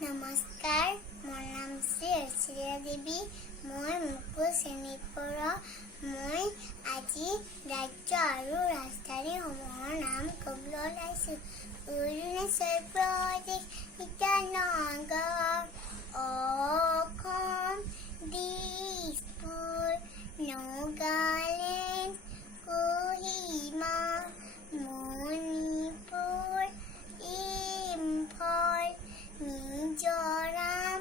নমস্কাৰ, মোৰ নাম শ্ৰী ঐশ্বৰ্যা দেৱী। মই মুকুল শ্ৰেণীত পঢ়ো। মই আজি ৰাজ্য আৰু ৰাজধানীসমূহৰ নাম ক'বলৈ ওলাইছোঁ। অৰুণাচল প্ৰদেশ, ইটানগৰ, অসম, দিছপুৰ, নাগালেণ্ড, কোহিমা, মণিপুৰ, ইম্ফল, মিজোৰাম,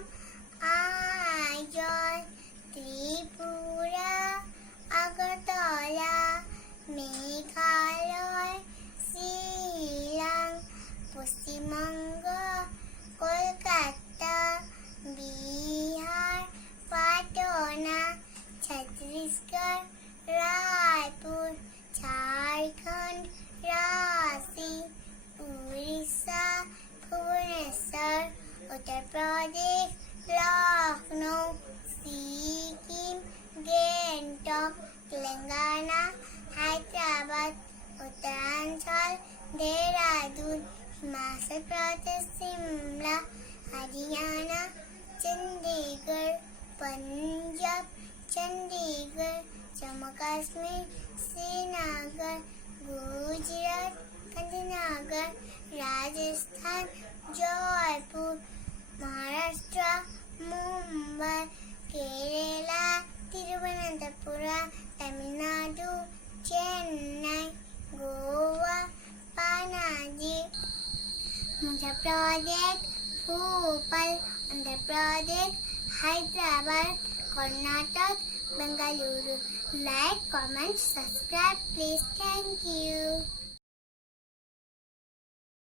আইজল, ত্ৰিপুৰা, আগৰতলা, মেঘালয়, শ্বিলং, পশ্চিমবংগ, কলকাতা, বিহাৰ, পাটনা, ছত্তীশগড়, ৰায়পুৰ, ঝাৰখণ্ড, ৰাঁচী, উৰিষ্যা, ভুৱনেশ্বৰ, উত্তৰ প্ৰদেশ, লক্ষ্ণৌ, ছিকিম, গেংটক, তেলেংগানা, হায়দৰাবাদ, উত্তৰাঞ্চল, দেহৰাদুন, হিমাচল প্ৰদেশ, শিমলা, হাৰিয়ানা, চণ্ডীগড়, পঞ্জাৱ, চণ্ডীগড়, জম্মু কাশ্মীৰ, শ্ৰীনগৰ, গুজৰাট, গান্ধীনগৰ, ৰাজস্থান, জয়পুৰ, মহাৰাষ্ট্ৰ, মুম্বাই, কেৰেলা, তিৰুৱনন্তপুৰম, তামিলনাডু, চেন্নাই, গোৱা, পানাজী, মধ্যপ্ৰদেশ, ভোপাল, অন্ধ্ৰপ্ৰদেশ, হায়দৰাবাদ, কৰ্ণাটক, Bengaluru. Like, comment, subscribe, please. Thank you.